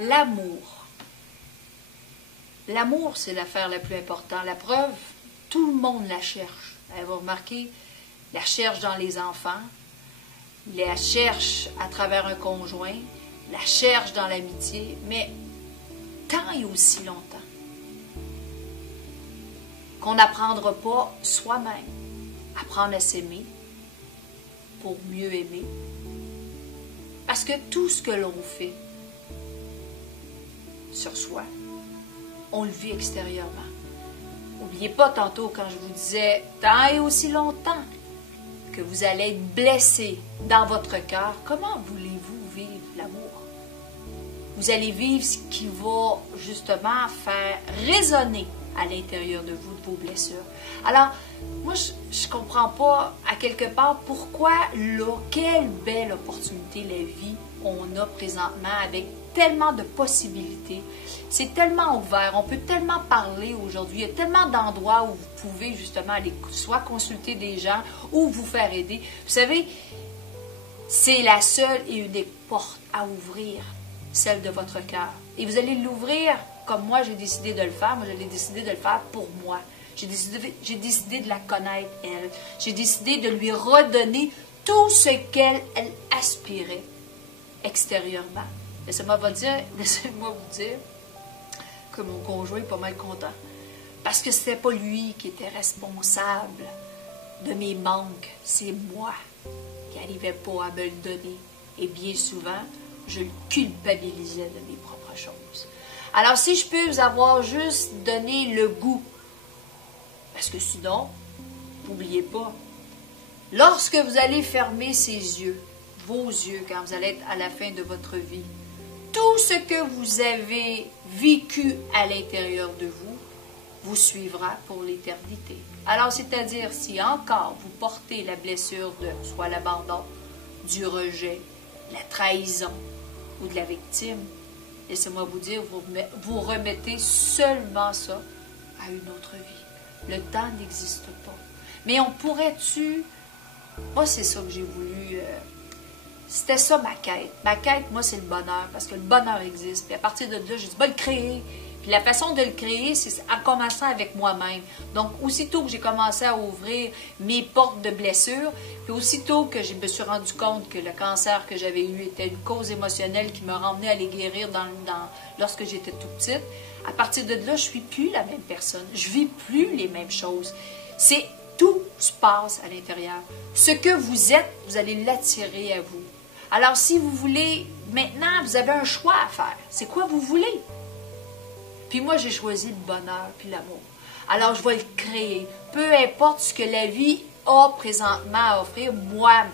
L'amour. L'amour, c'est l'affaire la plus importante. La preuve, tout le monde la cherche. Elle va remarquer, la cherche dans les enfants, la cherche à travers un conjoint, la cherche dans l'amitié, mais tant et aussi longtemps qu'on n'apprendra pas soi-même, apprendre à s'aimer pour mieux aimer. Parce que tout ce que l'on fait sur soi, on le vit extérieurement. N'oubliez pas tantôt quand je vous disais, tant et aussi longtemps que vous allez être blessé dans votre cœur, comment voulez-vous vivre l'amour? Vous allez vivre ce qui va justement faire résonner à l'intérieur de vous, de vos blessures. Alors, moi, je ne comprends pas, à quelque part, pourquoi là, quelle belle opportunité la vie on a présentement avec tellement de possibilités. C'est tellement ouvert, on peut tellement parler aujourd'hui. Il y a tellement d'endroits où vous pouvez justement aller soit consulter des gens ou vous faire aider. Vous savez, c'est la seule et unique porte à ouvrir, celle de votre cœur. Et vous allez l'ouvrir comme moi j'ai décidé de le faire. Moi, j'ai décidé de le faire pour moi. J'ai décidé de la connaître, elle. J'ai décidé de lui redonner tout ce qu'elle aspirait extérieurement. Laissez-moi vous dire que mon conjoint est pas mal content. Parce que ce n'était pas lui qui était responsable de mes manques. C'est moi qui n'arrivais pas à me le donner. Et bien souvent, je le culpabilisais de mes propres choses. Alors, si je peux vous avoir juste donné le goût, parce que sinon, n'oubliez pas, lorsque vous allez fermer vos yeux, quand vous allez être à la fin de votre vie, tout ce que vous avez vécu à l'intérieur de vous, vous suivra pour l'éternité. Alors, c'est-à-dire, si encore vous portez la blessure de soit l'abandon, du rejet, la trahison ou de la victime, laissez-moi vous dire, vous remettez seulement ça à une autre vie. Le temps n'existe pas. Mais on pourrait-tu... Moi, c'est ça que j'ai voulu... C'était ça ma quête. Ma quête, moi, c'est le bonheur, parce que le bonheur existe. Puis à partir de là, j'ai dit, le créer. Puis la façon de le créer, c'est en commençant avec moi-même. Donc, aussitôt que j'ai commencé à ouvrir mes portes de blessures, puis aussitôt que je me suis rendu compte que le cancer que j'avais eu était une cause émotionnelle qui m'a ramené à les guérir lorsque j'étais toute petite, à partir de là, je ne suis plus la même personne. Je ne vis plus les mêmes choses. Tout se passe à l'intérieur. Ce que vous êtes, vous allez l'attirer à vous. Alors, si vous voulez, maintenant, vous avez un choix à faire. C'est quoi vous voulez? Puis moi, j'ai choisi le bonheur puis l'amour. Alors, je vais le créer. Peu importe ce que la vie a présentement à offrir, moi,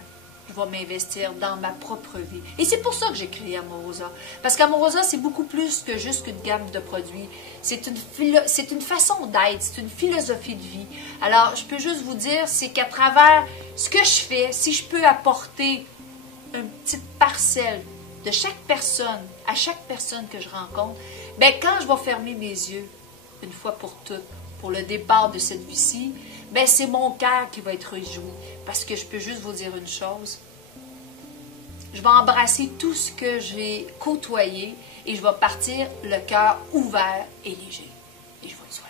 je vais m'investir dans ma propre vie. Et c'est pour ça que j'ai créé Amorosa. Parce qu'Amorosa, c'est beaucoup plus que juste qu'une gamme de produits. C'est une façon d'être, c'est une philosophie de vie. Alors, je peux juste vous dire, c'est qu'à travers ce que je fais, si je peux apporter une petite parcelle de chaque personne, à chaque personne que je rencontre, bien, quand je vais fermer mes yeux, une fois pour toutes, pour le départ de cette vie-ci, bien, c'est mon cœur qui va être réjoui. Parce que je peux juste vous dire une chose. Je vais embrasser tout ce que j'ai côtoyé et je vais partir le cœur ouvert et léger. Et je vous le souhaite.